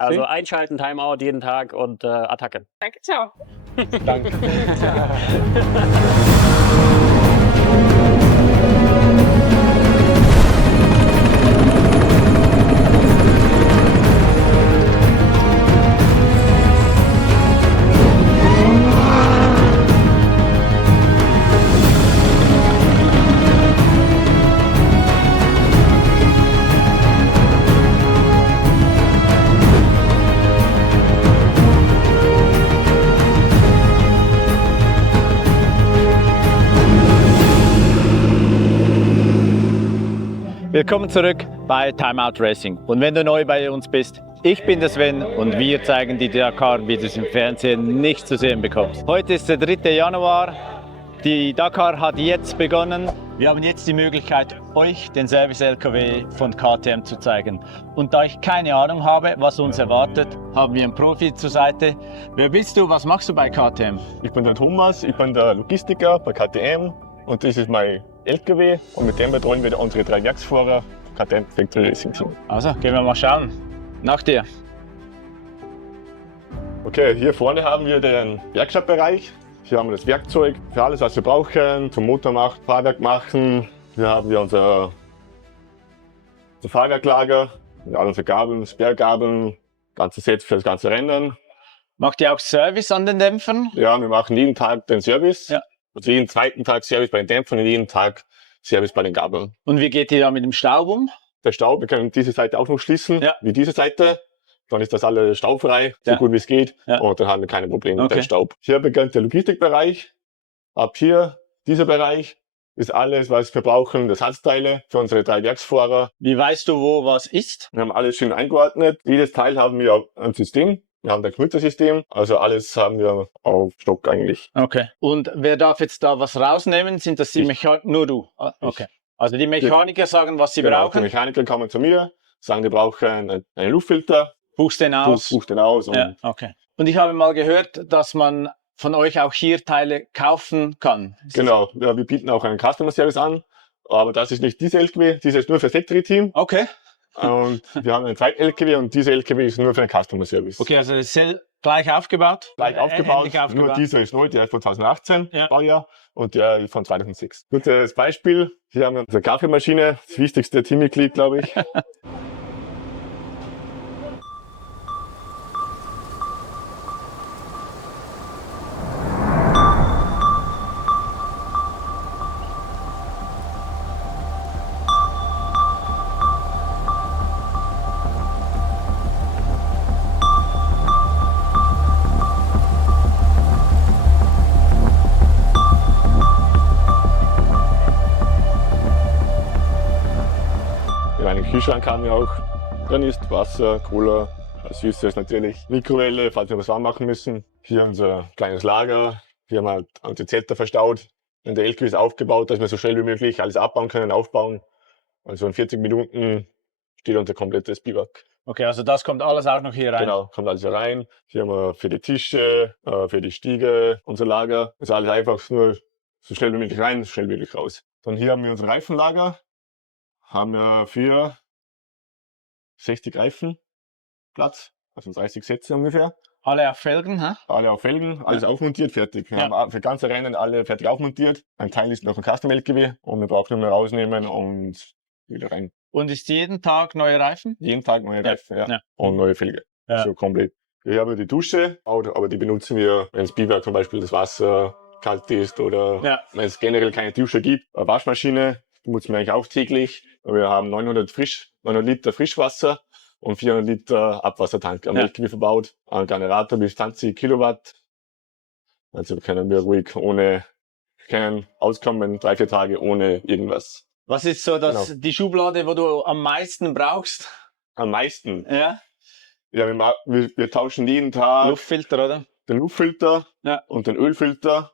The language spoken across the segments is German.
Also einschalten, Timeout jeden Tag und Attacke. Danke, ciao. Danke. Willkommen zurück bei Timeout Racing. Und wenn du neu bei uns bist, ich bin der Sven und wir zeigen dir die Dakar, wie du es im Fernsehen nicht zu sehen bekommst. Heute ist der 3. Januar. Die Dakar hat jetzt begonnen. Wir haben jetzt die Möglichkeit, euch den Service-LKW von KTM zu zeigen. Und da ich keine Ahnung habe, was uns erwartet, haben wir einen Profi zur Seite. Wer bist du? Was machst du bei KTM? Ich bin der Thomas, ich bin der Logistiker bei KTM und das ist mein LKW und mit dem betreuen wir unsere 3 Werksfahrer KTM Factory Racing Team. Also, gehen wir mal schauen. Nach dir. Okay, hier vorne haben wir den Werkstattbereich. Hier haben wir das Werkzeug für alles, was wir brauchen, zum Motor machen, Fahrwerk machen. Hier haben wir unser Fahrwerklager, all unsere Gabeln, Sperrgabeln, ganze Set für das ganze Rennen. Macht ihr auch Service an den Dämpfern? Ja, wir machen jeden Tag den Service. Ja. Also jeden zweiten Tag Service bei den Dämpfern und jeden Tag Service bei den Gabeln. Und wie geht ihr da mit dem Staub um? Der Staub, wir können diese Seite auch noch schließen, Ja. wie diese Seite. Dann ist das alles staubfrei, so Ja. gut wie es geht. Ja. Und dann haben wir keine Probleme mit Okay. dem Staub. Hier beginnt der Logistikbereich. Ab hier, dieser Bereich, ist alles, was wir brauchen, das Ersatzteile für unsere 3 Werksfahrer. Wie weißt du, wo was ist? Wir haben alles schön eingeordnet. Jedes Teil haben wir ein System. Wir haben ein Computersystem. Also alles haben wir auf Stock eigentlich. Okay. Und wer darf jetzt da was rausnehmen? Sind das die Ich. Mechaniker? Nur du? Ah, okay. Also die Mechaniker sagen, was sie Genau, die brauchen. Mechaniker kommen zu mir, sagen, die brauchen einen Luftfilter. Buchst den aus. Buch den aus. Und Ja, okay. Und ich habe mal gehört, dass man von euch auch hier Teile kaufen kann. Ist das- Genau, ja, wir bieten auch einen Customer Service an, aber das ist nicht dieser LKW, dieser ist nur für das Factory Team. Okay. Und wir haben einen zweiten LKW und dieser LKW ist nur für den Customer Service. Okay, also das ist gleich aufgebaut? Gleich aufgebaut, Ähnlich aufgebaut. nur dieser ist neu, der ist von 2018 Ja. Baujahr und der ist von 2006. Gutes Beispiel, hier haben wir unsere Kaffeemaschine, das wichtigste Teammitglied, glaube ich. In einem Kühlschrank haben wir auch drin ist Wasser, Cola, Süßes natürlich, Mikrowelle, falls wir was warm machen müssen. Hier unser kleines Lager, hier haben wir halt unsere Zelter verstaut. Und der LKW ist aufgebaut, dass wir so schnell wie möglich alles abbauen können, aufbauen. Also in 40 Minuten steht unser komplettes Biwak. Okay, also das kommt alles auch noch hier rein. Genau, kommt alles hier rein. Hier haben wir für die Tische, für die Stiege unser Lager. Das ist alles einfach nur so schnell wie möglich rein, so schnell wie möglich raus. Dann hier haben wir unser Reifenlager. Haben wir für 60 Reifen Platz, also 30 Sätze ungefähr. Alle auf Felgen, hä? Alle auf Felgen, alles aufmontiert, fertig. Wir Ja. haben für ganze Rennen alle fertig aufmontiert. Ein Teil ist noch ein Custom LKW und wir brauchen nur mehr rausnehmen und wieder rein. Und ist jeden Tag neue Reifen? Jeden Tag neue Reifen, ja. Ja. Und neue Felge. Ja. So komplett. Hier haben wir die Dusche, aber die benutzen wir, wenn das Biwak zum Beispiel das Wasser kalt ist oder Ja. wenn es generell keine Dusche gibt. Eine Waschmaschine benutzen wir eigentlich auch täglich. Wir haben 900 Liter Frischwasser und 400 Liter Abwassertank am Ja. LKW verbaut. Ein Generator bis 20 Kilowatt. Also können wir ruhig können auskommen, 3-4 Tage ohne irgendwas. Was ist so Genau. die Schublade, wo du am meisten brauchst? Am meisten. Ja? Ja, wir tauschen jeden Tag Luftfilter, oder? den Luftfilter Ja. und den Ölfilter.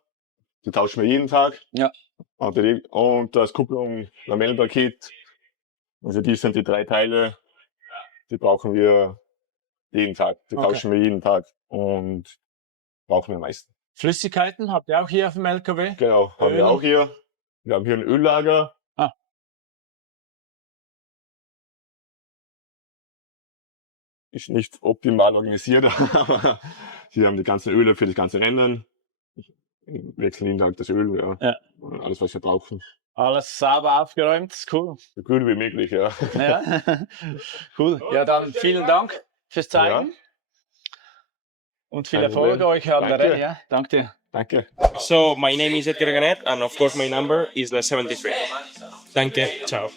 Die tauschen wir jeden Tag. Ja. Und das Kupplung, Lamellenpaket. Also die sind die 3 Teile, die brauchen wir jeden Tag. Die Okay. tauschen wir jeden Tag und brauchen wir am meisten. Flüssigkeiten habt ihr auch hier auf dem LKW? Genau, haben Öl. wir auch hier. Wir haben hier ein Öllager. Ah. ist nicht optimal organisiert, aber sie haben die ganzen Öle für das ganze Rennen. Wechseln jeden Tag das Öl, ja. Alles, was wir brauchen. Alles sauber aufgeräumt, cool. So gut wie möglich, ja. Ja. Cool. Ja, dann vielen Dank fürs Zeigen. Ja. Und viel Kein Erfolg Problem. euch an der Danke. Rallye. Ja. Danke dir. Danke. So, my name is Edgar Ganet, and of course my number is the 73. Danke, ciao.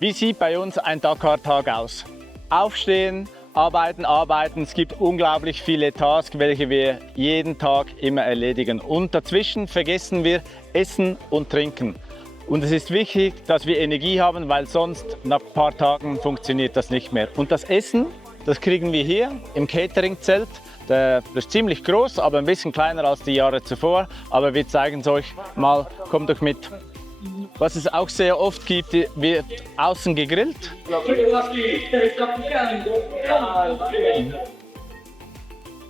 Wie sieht bei uns ein Dakar-Tag aus? Aufstehen, arbeiten, arbeiten. Es gibt unglaublich viele Tasks, welche wir jeden Tag immer erledigen. Und dazwischen vergessen wir Essen und Trinken. Und es ist wichtig, dass wir Energie haben, weil sonst nach ein paar Tagen funktioniert das nicht mehr. Und das Essen, das kriegen wir hier im Catering-Zelt. Das ist ziemlich groß, aber ein bisschen kleiner als die Jahre zuvor. Aber wir zeigen es euch mal. Kommt doch mit. Was es auch sehr oft gibt, wird außen gegrillt.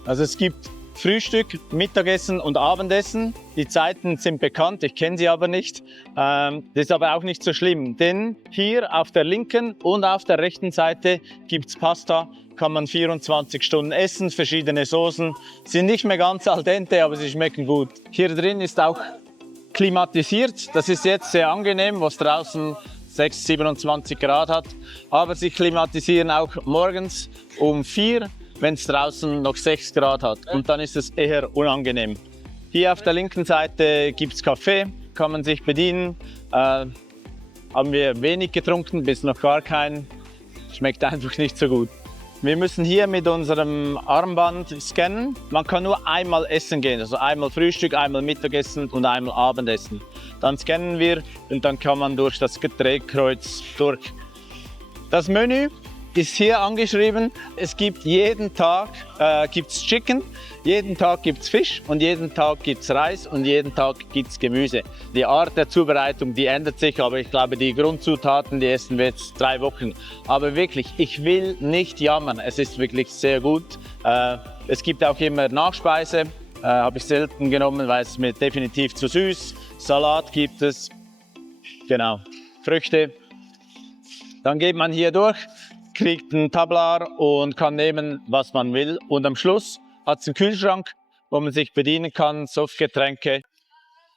Also es gibt Frühstück, Mittagessen und Abendessen. Die Zeiten sind bekannt, ich kenne sie aber nicht. Das ist aber auch nicht so schlimm, denn hier auf der linken und auf der rechten Seite gibt es Pasta. Kann man 24 Stunden essen, verschiedene Soßen. Sind nicht mehr ganz al dente, aber sie schmecken gut. Hier drin ist auch klimatisiert. Das ist jetzt sehr angenehm, was draußen 27 Grad hat. Aber sie klimatisieren auch morgens um 4, wenn es draußen noch 6 Grad hat. Und dann ist es eher unangenehm. Hier auf der linken Seite gibt es Kaffee, kann man sich bedienen. Haben wir wenig getrunken, bis noch gar keinen. Schmeckt einfach nicht so gut. Wir müssen hier mit unserem Armband scannen. Man kann nur einmal essen gehen, also einmal Frühstück, einmal Mittagessen und einmal Abendessen. Dann scannen wir und dann kann man durch das Drehkreuz durch. Das Menü ist hier angeschrieben. Es gibt jeden Tag gibt's Chicken, jeden Tag gibt es Fisch und jeden Tag gibt es Reis und jeden Tag gibt es Gemüse. Die Art der Zubereitung, die ändert sich, aber ich glaube, die Grundzutaten, die essen wir jetzt 3 Wochen. Aber wirklich, ich will nicht jammern, es ist wirklich sehr gut. Es gibt auch immer Nachspeise, habe ich selten genommen, weil es mir definitiv zu süß. Salat gibt es, genau, Früchte. Dann geht man hier durch, kriegt einen Tablar und kann nehmen, was man will. Und am Schluss hat es einen Kühlschrank, wo man sich bedienen kann, Softgetränke.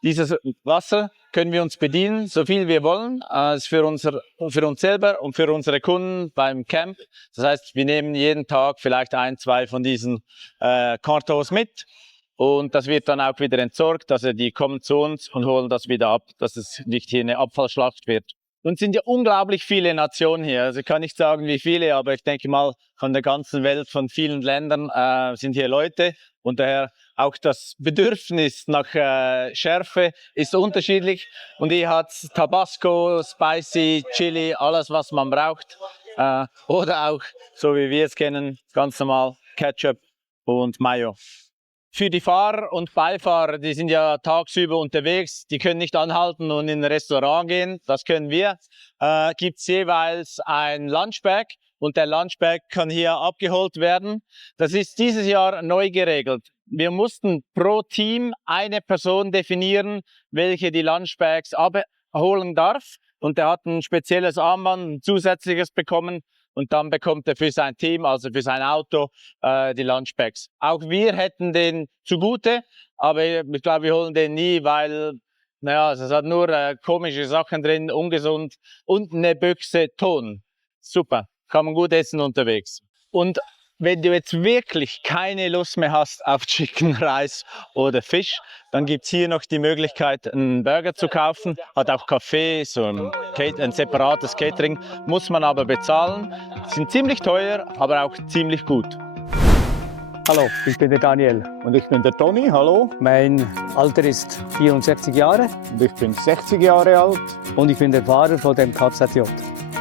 Dieses Wasser können wir uns bedienen, so viel wir wollen. Das ist für uns selber und für unsere Kunden beim Camp. Das heißt, wir nehmen jeden Tag vielleicht 1, 2 von diesen Kartons mit. Und das wird dann auch wieder entsorgt. Also die kommen zu uns und holen das wieder ab, dass es nicht hier eine Abfallschlacht wird. Und es sind ja unglaublich viele Nationen hier. Also ich kann nicht sagen, wie viele, aber ich denke mal, von der ganzen Welt, von vielen Ländern sind hier Leute. Und daher auch das Bedürfnis nach Schärfe ist unterschiedlich. Und hier hat Tabasco, Spicy, Chili, alles, was man braucht. Oder auch, so wie wir es kennen, ganz normal Ketchup und Mayo. Für die Fahrer und Beifahrer, die sind ja tagsüber unterwegs, die können nicht anhalten und in ein Restaurant gehen, das können wir. Gibt es jeweils ein Lunchbag und der Lunchbag kann hier abgeholt werden. Das ist dieses Jahr neu geregelt. Wir mussten pro Team eine Person definieren, welche die Lunchbags abholen darf. Und der hat ein spezielles Armband, ein zusätzliches bekommen. Und dann bekommt er für sein Team, also für sein Auto, die Lunchbags. Auch wir hätten den zugute, aber ich glaube, wir holen den nie, weil, naja, es hat nur komische Sachen drin, ungesund und eine Büchse Ton. Super, kann man gut essen unterwegs. Und wenn du jetzt wirklich keine Lust mehr hast auf Chicken, Reis oder Fisch, dann gibt es hier noch die Möglichkeit, einen Burger zu kaufen. Hat auch Kaffee, so ein separates Catering, muss man aber bezahlen. Sind ziemlich teuer, aber auch ziemlich gut. Hallo, ich bin der Daniel. Und ich bin der Toni, hallo. Mein Alter ist 64 Jahre Und ich bin 60 Jahre alt. und ich bin der Fahrer von dem KZJ.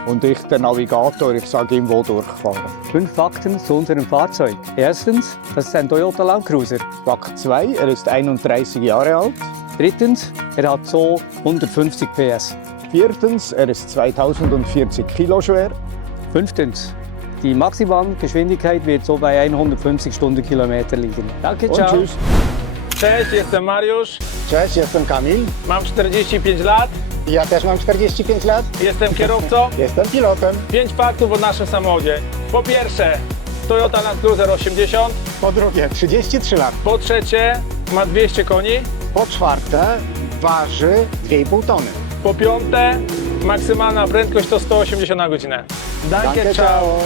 Und ich der Navigator, ich sage ihm, wo durchfahren. 5 Fakten zu unserem Fahrzeug. Erstens, das ist ein Toyota Land Cruiser. Fakt 2, er ist 31 Jahre alt. Drittens, er hat so 150 PS. Viertens, er ist 2040 Kilo schwer. Fünftens, Die Maximalgeschwindigkeit wird so bei 150 Stundenkilometer liegen. Danke, Und ciao. tschüss. Cześć, jestem Mariusz, Cześć, jestem Kamil. mam 45 lat, Ja też mam 45 lat. jestem kierowcą. Jestem pilotem. 5 faktów o naszym samochodzie. Po pierwsze, Toyota Land Cruiser 80. Po drugie, 33 lat. Po trzecie, ma 200 koni. Po czwarte, waży 2,5 tony. Po piąte, maksymalna prędkość to 180 na godzinę. Danke, ciao.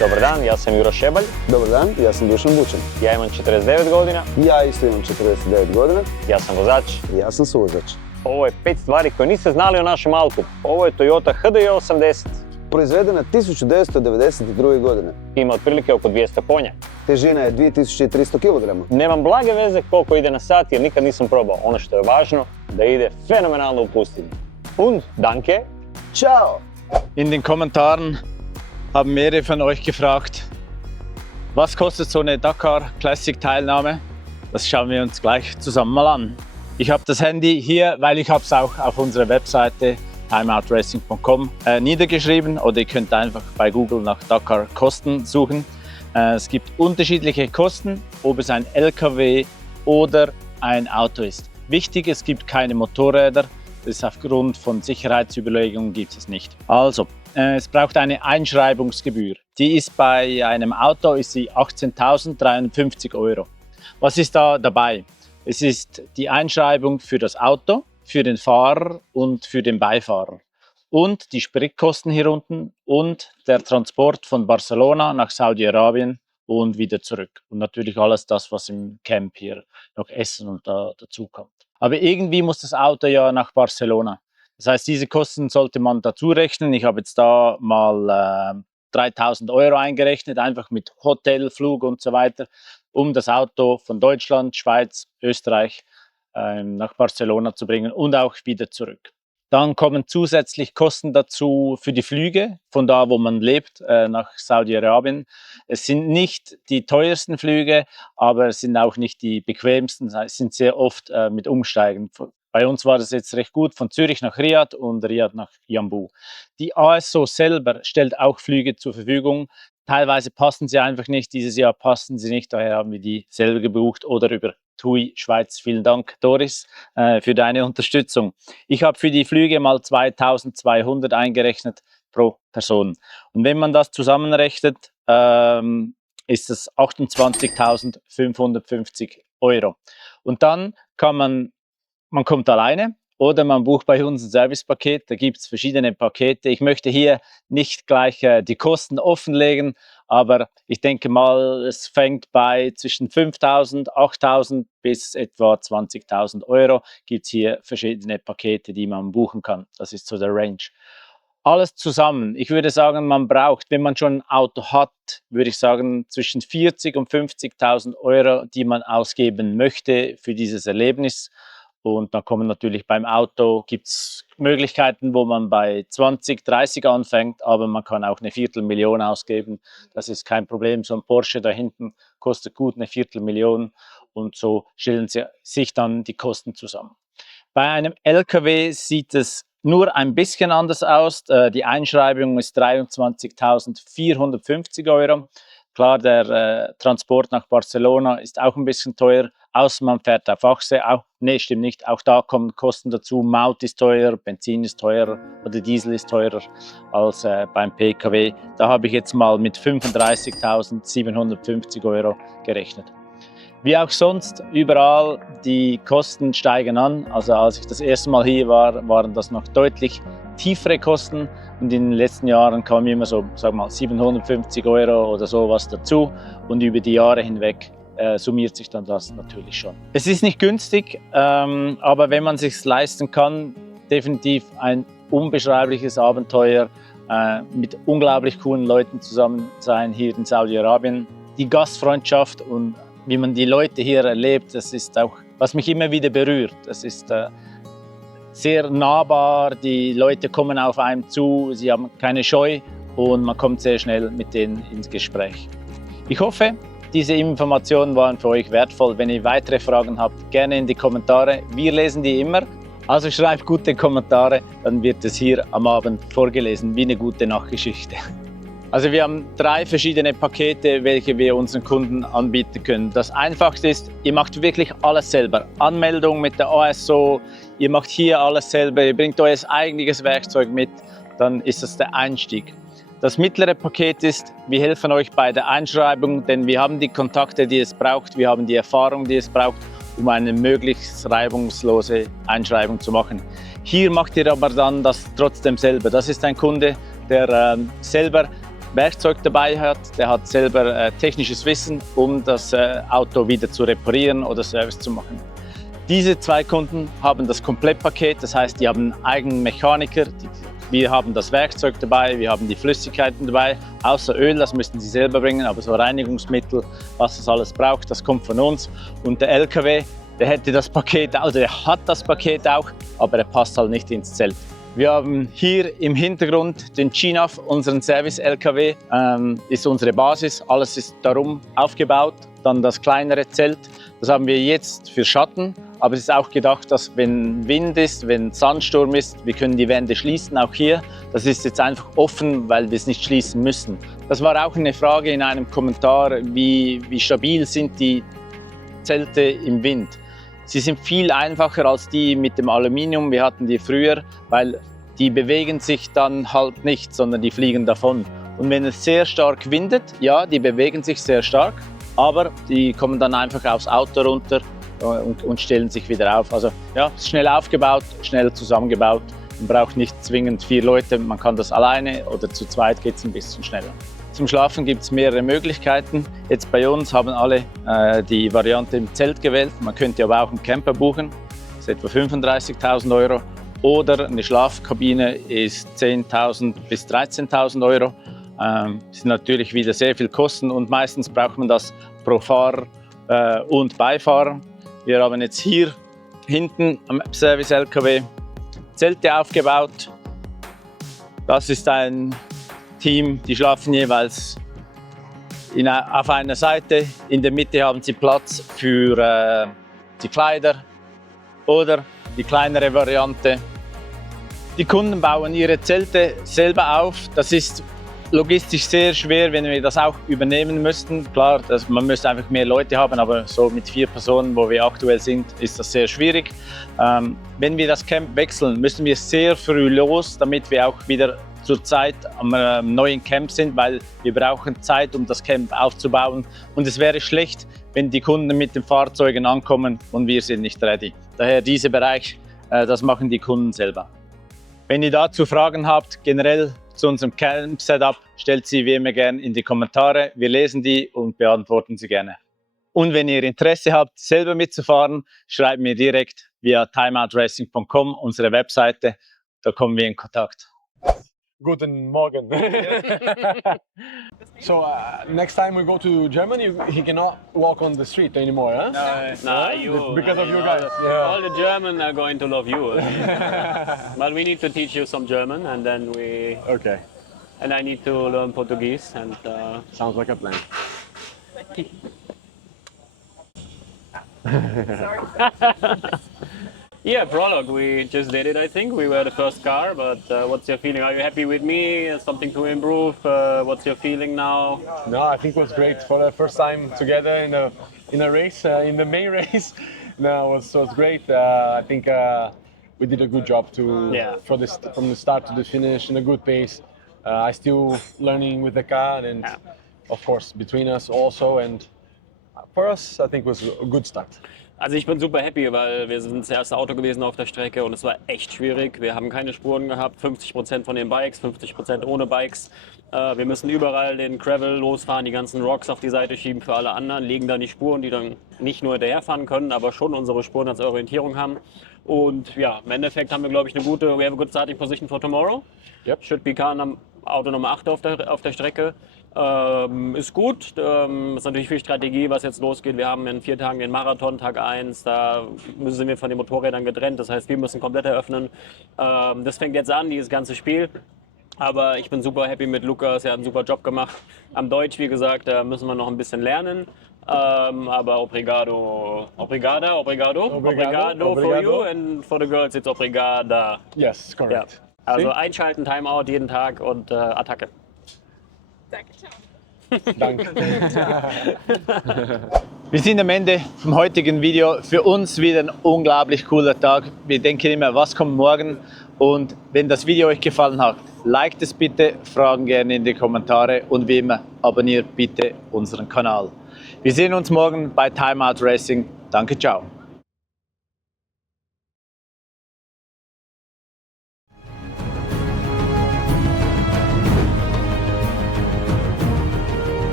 Dobar dan, ja sam Juro Šebalj, Dobar dan, ja sam Dušan Bučan. ja imam 49 godina, Ja isto imam 49 godina, ja sam vozač. ja sam suvozač. Ovo je 5 stvari koje niste znali o našem autu. Ovo je Toyota HDI 80, Proizvedena 1992. godine. ima otprilike oko 200 konja. Težina je 2300 kg. Nemam blage veze koliko ide na sat jer nikad nisam probao. Ono što je važno, da ide fenomenalno u pustinji. Und, danke. Ćao! In den Kommentaren haben mehrere von euch gefragt, was kostet so eine Dakar Classic Teilnahme? Das schauen wir uns gleich zusammen mal an. Ich habe das Handy hier, weil ich habe es auch auf unserer Webseite timeoutracing.com niedergeschrieben, oder ihr könnt einfach bei Google nach Dakar Kosten suchen. Es gibt unterschiedliche Kosten, ob es ein LKW oder ein Auto ist. Wichtig, es gibt keine Motorräder. Das ist aufgrund von Sicherheitsüberlegungen gibt es nicht. Also, es braucht eine Einschreibungsgebühr. Die ist bei einem Auto 18.350 Euro. Was ist da dabei? Es ist die Einschreibung für das Auto, für den Fahrer und für den Beifahrer. Und die Spritkosten hier unten und der Transport von Barcelona nach Saudi-Arabien und wieder zurück. Und natürlich alles das, was im Camp hier noch Essen und dazu kommt. Aber irgendwie muss das Auto ja nach Barcelona. Das heißt, diese Kosten sollte man dazu rechnen. Ich habe jetzt da mal 3.000 Euro eingerechnet, einfach mit Hotel, Flug und so weiter, um das Auto von Deutschland, Schweiz, Österreich nach Barcelona zu bringen und auch wieder zurück. Dann kommen zusätzlich Kosten dazu für die Flüge, von da wo man lebt, nach Saudi-Arabien. Es sind nicht die teuersten Flüge, aber es sind auch nicht die bequemsten, es sind sehr oft mit Umsteigen. Bei uns war das jetzt recht gut, von Zürich nach Riyadh und Riyadh nach Jambu. Die ASO selber stellt auch Flüge zur Verfügung. Teilweise passen sie einfach nicht, dieses Jahr passen sie nicht, daher haben wir die selber gebucht oder über TUI Schweiz. Vielen Dank, Doris, für deine Unterstützung. Ich habe für die Flüge mal 2.200 eingerechnet pro Person. Und wenn man das zusammenrechnet, ist es 28.550 Euro. Und dann kann man kommt alleine oder man bucht bei uns ein Servicepaket. Da gibt es verschiedene Pakete. Ich möchte hier nicht gleich die Kosten offenlegen, aber ich denke mal, es fängt bei zwischen 5.000, 8.000 bis etwa 20.000 Euro. Gibt es hier verschiedene Pakete, die man buchen kann. Das ist so der Range. Alles zusammen, ich würde sagen, man braucht, wenn man schon ein Auto hat, würde ich sagen, zwischen 40.000 und 50.000 Euro, die man ausgeben möchte für dieses Erlebnis. Und dann kommen natürlich beim Auto, gibt es Möglichkeiten, wo man bei 20, 30 anfängt, aber man kann auch eine Viertelmillion ausgeben. Das ist kein Problem. So ein Porsche da hinten kostet gut eine Viertelmillion und so stellen sich dann die Kosten zusammen. Bei einem LKW sieht es nur ein bisschen anders aus. Die Einschreibung ist 23.450 Euro. Klar, der Transport nach Barcelona ist auch ein bisschen teuer, außer man fährt auf Achse. Nee, stimmt nicht. Auch da kommen Kosten dazu. Maut ist teuer, Benzin ist teurer oder Diesel ist teurer als beim PKW. Da habe ich jetzt mal mit 35.750 Euro gerechnet. Wie auch sonst, überall die Kosten steigen an. Also als ich das erste Mal hier war, waren das noch deutlich tiefere Kosten. Und in den letzten Jahren kamen immer so, sag mal, 750 Euro oder sowas dazu. Und über die Jahre hinweg summiert sich dann das natürlich schon. Es ist nicht günstig, aber wenn man es sich leisten kann, definitiv ein unbeschreibliches Abenteuer, mit unglaublich coolen Leuten zusammen sein hier in Saudi-Arabien. Die Gastfreundschaft und wie man die Leute hier erlebt, das ist auch, was mich immer wieder berührt. Das ist sehr nahbar, die Leute kommen auf einen zu, sie haben keine Scheu und man kommt sehr schnell mit denen ins Gespräch. Ich hoffe, diese Informationen waren für euch wertvoll. Wenn ihr weitere Fragen habt, gerne in die Kommentare. Wir lesen die immer. Also schreibt gute Kommentare, dann wird es hier am Abend vorgelesen, wie eine gute Nachtgeschichte. Also wir haben 3 verschiedene Pakete, welche wir unseren Kunden anbieten können. Das Einfachste ist, ihr macht wirklich alles selber. Anmeldung mit der ASO, ihr macht hier alles selber, ihr bringt euer eigenes Werkzeug mit, dann ist das der Einstieg. Das mittlere Paket ist, wir helfen euch bei der Einschreibung, denn wir haben die Kontakte, die es braucht, wir haben die Erfahrung, die es braucht, um eine möglichst reibungslose Einschreibung zu machen. Hier macht ihr aber dann das trotzdem selber. Das ist ein Kunde, der selber Werkzeug dabei hat, der hat selber technisches Wissen, um das Auto wieder zu reparieren oder Service zu machen. Diese 2 Kunden haben das Komplettpaket, das heißt, die haben einen eigenen Mechaniker, wir haben das Werkzeug dabei, wir haben die Flüssigkeiten dabei, außer Öl, das müssen sie selber bringen, aber so Reinigungsmittel, was das alles braucht, das kommt von uns. Und der LKW, der hätte das Paket, also der hat das Paket auch, aber er passt halt nicht ins Zelt. Wir haben hier im Hintergrund den GNAV, unseren Service-LKW, ist unsere Basis. Alles ist darum aufgebaut. Dann das kleinere Zelt, das haben wir jetzt für Schatten. Aber es ist auch gedacht, dass wenn Wind ist, wenn Sandsturm ist, wir können die Wände schließen, auch hier. Das ist jetzt einfach offen, weil wir es nicht schließen müssen. Das war auch eine Frage in einem Kommentar, wie stabil sind die Zelte im Wind. Sie sind viel einfacher als die mit dem Aluminium. Wir hatten die früher, weil die bewegen sich dann halt nicht, sondern die fliegen davon. Und wenn es sehr stark windet, ja, die bewegen sich sehr stark, aber die kommen dann einfach aufs Auto runter und stellen sich wieder auf. Also ja, schnell aufgebaut, schnell zusammengebaut. Man braucht nicht zwingend 4 Leute, man kann das alleine oder zu zweit geht es ein bisschen schneller. Zum Schlafen gibt es mehrere Möglichkeiten. Jetzt bei uns haben alle die Variante im Zelt gewählt. Man könnte aber auch einen Camper buchen, das ist etwa 35.000 €. Oder eine Schlafkabine ist 10.000 bis 13.000 €. Das sind natürlich wieder sehr viel Kosten und meistens braucht man das pro Fahrer und Beifahrer. Wir haben jetzt hier hinten am Service-LKW Zelte aufgebaut. Das ist ein Team, die schlafen jeweils auf einer Seite. In der Mitte haben sie Platz für die Kleider oder die kleinere Variante. Die Kunden bauen ihre Zelte selber auf. Das ist logistisch sehr schwer, wenn wir das auch übernehmen müssten. Klar, man müsste einfach mehr Leute haben, aber so mit 4 Personen, wo wir aktuell sind, ist das sehr schwierig. Wenn wir das Camp wechseln, müssen wir sehr früh los, damit wir auch wieder zur Zeit am neuen Camp sind, weil wir brauchen Zeit, um das Camp aufzubauen. Und es wäre schlecht, wenn die Kunden mit den Fahrzeugen ankommen und wir sind nicht ready. Daher dieser Bereich, das machen die Kunden selber. Wenn ihr dazu Fragen habt, generell zu unserem Camp-Setup, stellt sie wie immer gerne in die Kommentare. Wir lesen die und beantworten sie gerne. Und wenn ihr Interesse habt, selber mitzufahren, schreibt mir direkt via timeoutracing.com, unsere Webseite. Da kommen wir in Kontakt. Guten Morgen. So next time we go to Germany, he cannot walk on the street anymore, huh? Because of you guys. Yeah. All the German are going to love you. But we need to teach you some German, and then Okay. And I need to learn Portuguese, and Sounds like a plan. yeah, prologue. We just did it. I think we were the first car. But what's your feeling? Are you happy with me? Something to improve? What's your feeling now? No, I think it was great for the first time together in a race, in the main race. No, it was great. I think we did a good job from the start to the finish in a good pace. I still learning with the car, and of course between us also. And for us, I think it was a good start. Also ich bin super happy, weil wir sind das erste Auto gewesen auf der Strecke und es war echt schwierig. Wir haben keine Spuren gehabt, 50% von den Bikes, 50% ohne Bikes. Wir müssen überall den Gravel losfahren, die ganzen Rocks auf die Seite schieben für alle anderen, legen dann die Spuren, die dann nicht nur hinterherfahren können, aber schon unsere Spuren als Orientierung haben. Und ja, im Endeffekt haben wir, glaube ich, we have a good starting position for tomorrow. Yep. Should be car Auto Nummer 8 auf der Strecke. Ist gut, ist natürlich viel Strategie, was jetzt losgeht. Wir haben in 4 Tagen den Marathon, Tag 1, da sind wir von den Motorrädern getrennt. Das heißt, wir müssen komplett eröffnen. Das fängt jetzt an, dieses ganze Spiel. Aber ich bin super happy mit Lukas, er hat einen super Job gemacht. Am Deutsch, wie gesagt, da müssen wir noch ein bisschen lernen. Aber obrigado for you, and for the girls it's obrigada. Yes, correct. Ja. Also einschalten, Timeout jeden Tag und Attacke. Danke, ciao. Danke. Wir sind am Ende vom heutigen Video. Für uns wieder ein unglaublich cooler Tag. Wir denken immer, was kommt morgen? Und wenn das Video euch gefallen hat, liked es bitte, Fragen gerne in die Kommentare und wie immer, abonniert bitte unseren Kanal. Wir sehen uns morgen bei Time Out Racing. Danke, ciao.